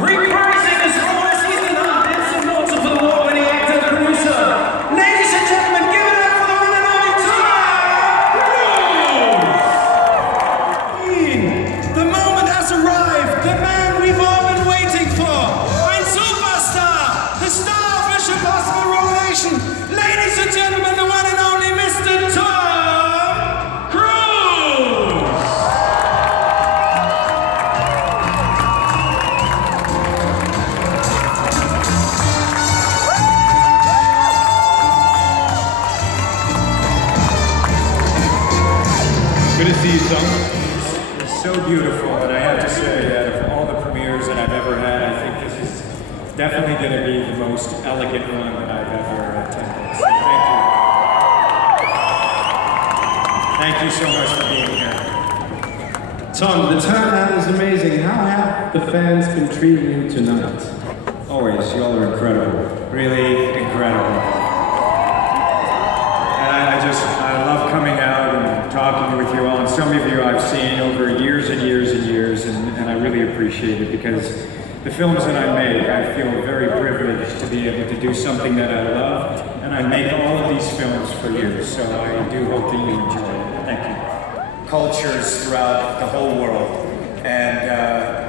Reprising his role as Ethan Hunt in some multiple award-winning actor producer. Ladies and gentlemen, give it up for the one and only Tom Cruise! The moment has arrived, the man we've all been waiting for. Ein Superstar, the star of Mission Impossible Revelation. Ladies and gentlemen, the one and only Mr. Tom Cruise! Good to see you, Tom. It's so beautiful, and I have to say that of all the premieres that I've ever had, I think this is definitely going to be the most elegant one that I've ever attended. So thank you so much for being here. Tom, the turnout is amazing. How have the fans been treating you tonight? Always, y'all are incredible. Really incredible. I love coming out and talking with you all, and some of you I've seen over years and years and years, and I really appreciate it because the films that I make, I feel very privileged to be able to do something that I love, and I make all of these films for you, so I do hope that you enjoy it. Thank you. Cultures throughout the whole world, and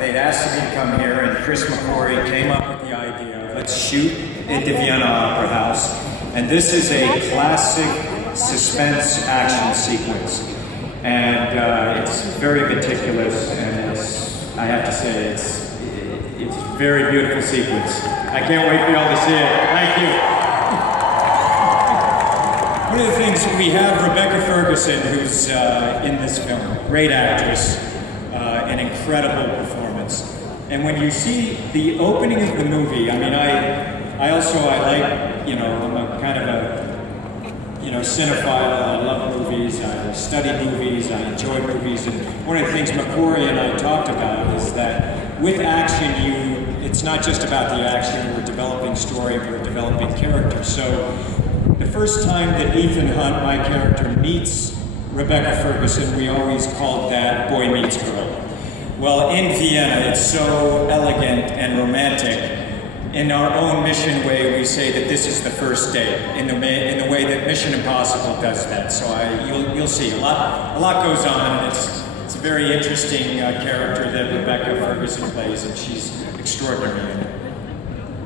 they'd asked me to come here, and Chris McQuarrie came up with the idea, let's shoot at the Vienna Opera House, and this is a classic suspense action sequence, and it's very meticulous, and I have to say it's a very beautiful sequence. I can't wait for y'all to see it. Thank you. One of the things, we have Rebecca Ferguson, who's in this film, great actress, an incredible performance, and when you see the opening of the movie, I mean, I like, you know, I'm a kind of a cinephile. I love movies, I study movies, I enjoy movies, and one of the things McQuarrie and I talked about is that with action, it's not just about the action, we're developing story, we're developing character. So the first time that Ethan Hunt, my character, meets Rebecca Ferguson, we always called that Boy Meets Girl. Well, in Vienna, it's so elegant and romantic. In our own mission way, we say that this is the first date, in the way that Mission Impossible does that. So you'll see a lot goes on, and it's a very interesting character that Rebecca Ferguson plays, and she's extraordinary in it.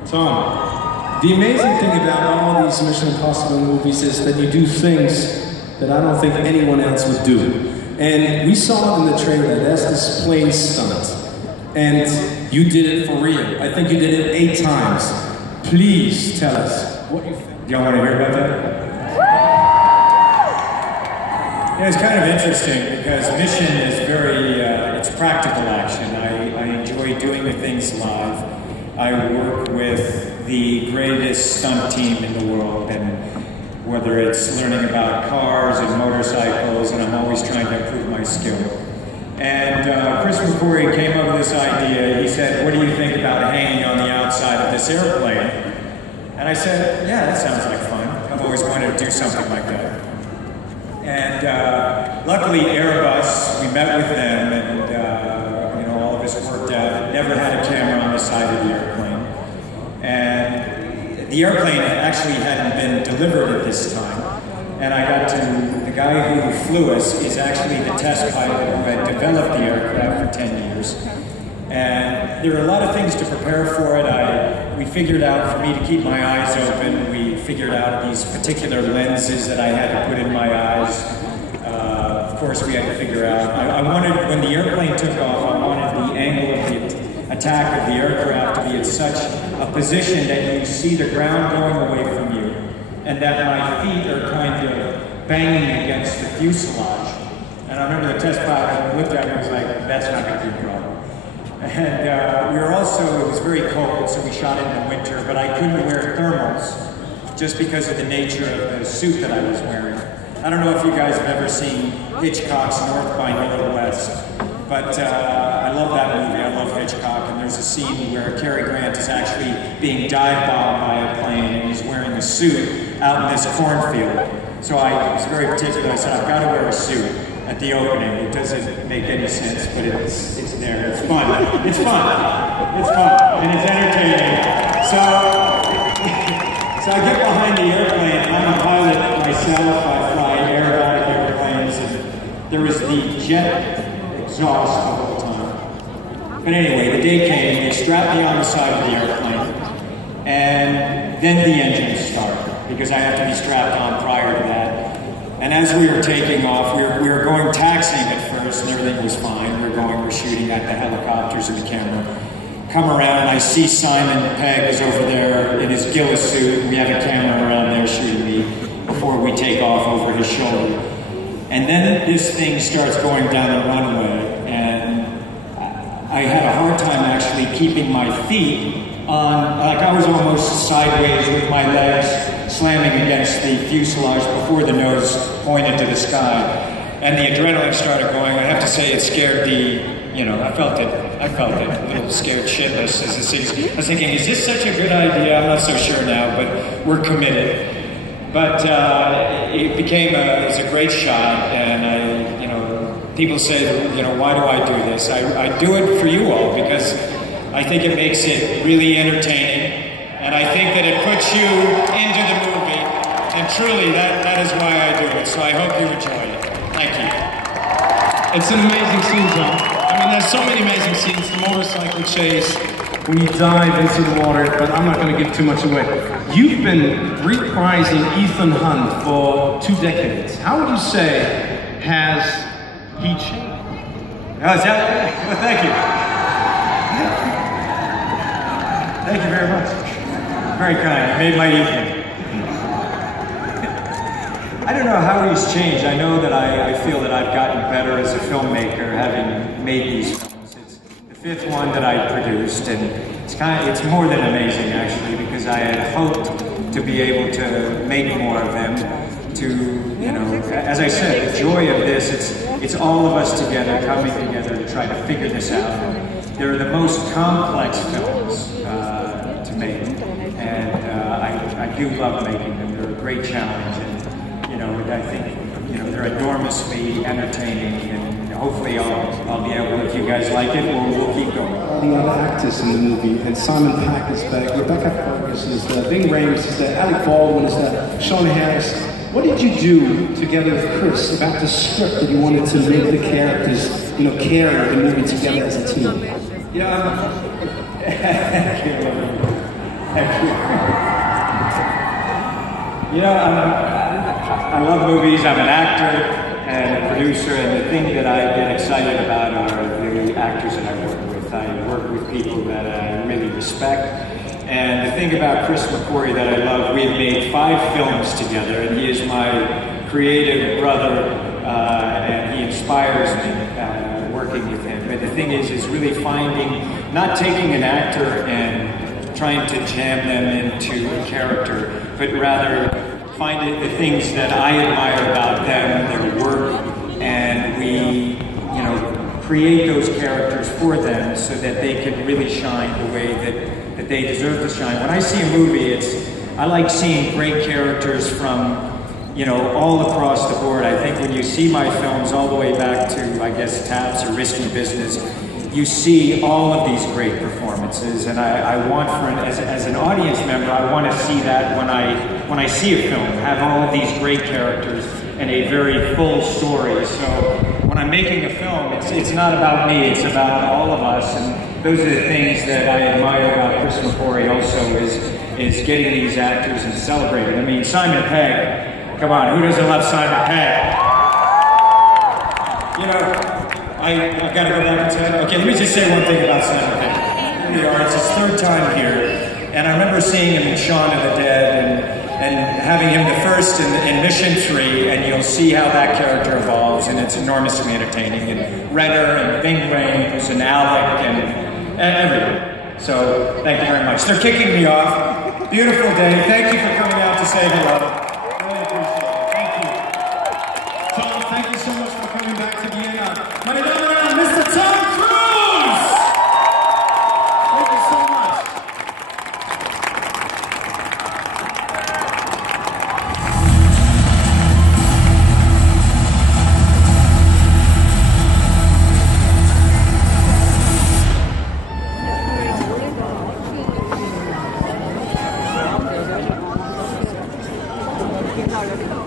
Tom, the amazing thing about all these Mission Impossible movies is that you do things that I don't think anyone else would do. And we saw it in the trailer, that's this plane stunt. And you did it for real. I think you did it 8 times. Please tell us what you think. Y'all want to hear about that? Yeah, it's kind of interesting because Mission is very, it's practical action. I enjoy doing the things live. I work with the greatest stunt team in the world, and whether it's learning about cars and motorcycles, and I'm always trying to improve my skill. And Chris McQuarrie came up with this idea. He said, what do you think about hanging on the outside of this airplane? And I said, yeah, that sounds like fun. I've always wanted to do something like that. And luckily Airbus, we met with them, and you know, all of us worked out. Never had a camera on the side of the airplane. And the airplane actually hadn't been delivered at this time. And I got to, the guy who flew us is actually the test pilot who had developed the aircraft for 10 years. And there were a lot of things to prepare for it. We figured out, for me to keep my eyes open, we figured out these particular lenses that I had to put in my eyes. Of course, we had to figure out, I wanted, when the airplane took off, I wanted the angle of the attack of the aircraft to be at such a position that you see the ground going away from you, and that my feet are kind of banging against the fuselage. And I remember the test pilot looked at me and was like, that's not going to be a problem. And we were also, it was very cold, so we shot in the winter, but I couldn't wear thermals just because of the nature of the suit that I was wearing. I don't know if you guys have ever seen Hitchcock's North by Northwest, but I love that movie. I love Hitchcock, and there's a scene where Cary Grant is actually being dive bombed by a plane, and he's wearing a suit out in this cornfield. So I was very particular. I said, I've got to wear a suit. at the opening. It doesn't make any sense, but it's there. It's fun. It's fun. It's fun, and it's entertaining. So I get behind the airplane. I'm a pilot myself. I fly aerobatic airplanes, and there was the jet exhaust the whole time. But anyway, the day came. They strapped me on the side of the airplane, and then the engines started, because I have to be strapped on prior to that. And as we were taking off, we were going taxiing at first, and everything was fine. We're shooting at the helicopters and the camera. Come around, I see Simon Pegg is over there in his Gillis suit. We have a camera around there shooting me before we take off over his shoulder. And then this thing starts going down the runway, and I had a hard time actually keeping my feet on, like I was almost sideways with my legs slamming against the fuselage before the nose pointed to the sky. And the adrenaline started going. I have to say it scared I felt it a little scared shitless as the city. I was thinking, is this such a good idea? I'm not so sure now, but we're committed. But it became a great shot, and people say, why do I do this? I do it for you all because I think it makes it really entertaining, and I think that it puts you into the movie, and truly that is why I do it. So I hope you enjoy it. Thank you. It's an amazing scene, John. I mean, there's so many amazing scenes. The motorcycle chase, when you dive into the water, but I'm not going to give too much away. You've been reprising Ethan Hunt for 2 decades. How would you say has he changed? Oh, is that? Well, thank you. Thank you very much. Very kind. You made my evening. I don't know how he's changed. I know that I feel that I've gotten better as a filmmaker, having made these films. It's the 5th one that I produced, and it's more than amazing actually, because I had hoped to be able to make more of them. As I said, the joy of this, it's all of us together, coming together to try to figure this out. They're the most complex films to make, and I do love making them. They're a great challenge, and I think they're enormously entertaining, and hopefully I'll be able, if you guys like it, we'll keep going. The other actors in the movie, and Simon Pegg is there, Rebecca Ferguson is there, Bing Rames is there, Alec Baldwin is there, Sean Harris. What did you do together with Chris about the script that you wanted to make the characters, carry the movie together as a team? Yeah, thank you. Thank you. I love movies. I'm an actor and a producer, and the thing that I get excited about are the actors that I work with. I work with people that I really respect. And the thing about Chris McQuarrie that I love, we have made 5 films together, and he is my creative brother, and he inspires me working with him. But the thing is really finding, not taking an actor and trying to jam them into a character, but rather find the things that I admire about them, their work, and we, create those characters for them so that they can really shine the way that they deserve to shine. When I see a movie, I like seeing great characters from, all across the board. I think when you see my films all the way back to, I guess, Taps or Risky Business, you see all of these great performances, and I want, as an audience member, I want to see that when I see a film, have all of these great characters and a very full story. So when I'm making a film, it's not about me, it's about all of us, and those are the things that I admire about Chris McQuarrie also, is getting these actors and celebrating. I mean, Simon Pegg, come on, who doesn't love Simon Pegg? I've got to go back and say, okay, let me just say one thing about Simon Pegg. Here we are, it's his 3rd time here, and I remember seeing him in Shaun of the Dead, and having him the first in Mission 3, and you'll see how that character evolves, and it's enormously entertaining, and Renner, and Bing Rames, and Alec, and everyone. So, thank you very much. They're kicking me off. Beautiful day. Thank you for coming out to say hello. Really appreciate it. Thank you. Tom, thank you so much for coming back to Vienna. Meine Damen und Herren, Mr. Tom Cruise! Thank you so much. $1.